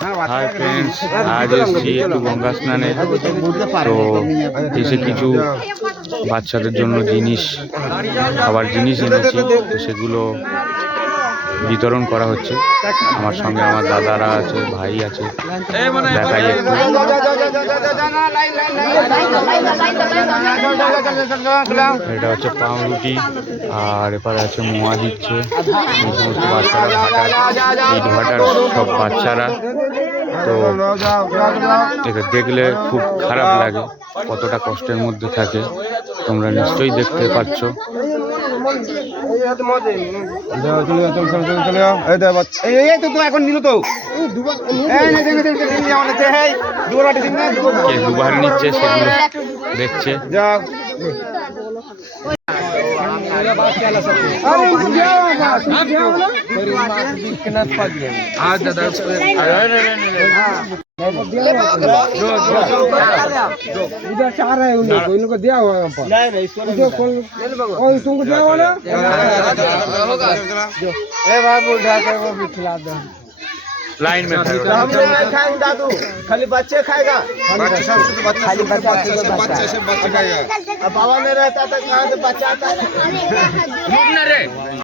Hi friends, আজ এসেছি একটু গঙ্গা স্নানে। তো এসে কিছু বাচ্চাদের জন্য জিনিস, খাবার জিনিস এনেছি, তো সেগুলো বিতরণ করা হচ্ছে। আমার সঙ্গে আমার দাদারা আছে, ভাই আছে, দেখাই একটু। এটা হচ্ছে পাউরুটি, আর এপারে আছে মোয়া দিচ্ছে। এই সমস্ত বাচ্চারা ইট ভাটার সব বাচ্চারা। তো এটা দেখলে খুব খারাপ লাগে, কতটা কষ্টের মধ্যে থাকে তোমরা নিশ্চয়ই দেখতে পাচ্ছ। এখন নিল তো দুবার নিচ্ছে, সেগুলো দেখছে। उधर चाह रहे हैं उन लोग को, इन लोग को दिया हुआ है पर नहीं तुमको दिया हुआ ना। ए बाबू उठा के वो भी खिला दो लाइन में हम नहीं खाएंगे दादू, खाली बच्चे खाएगा। खाली बच्चा सब बच्चे खाएगा। अब बाबा में रहता था कहाँ से बच्चा आता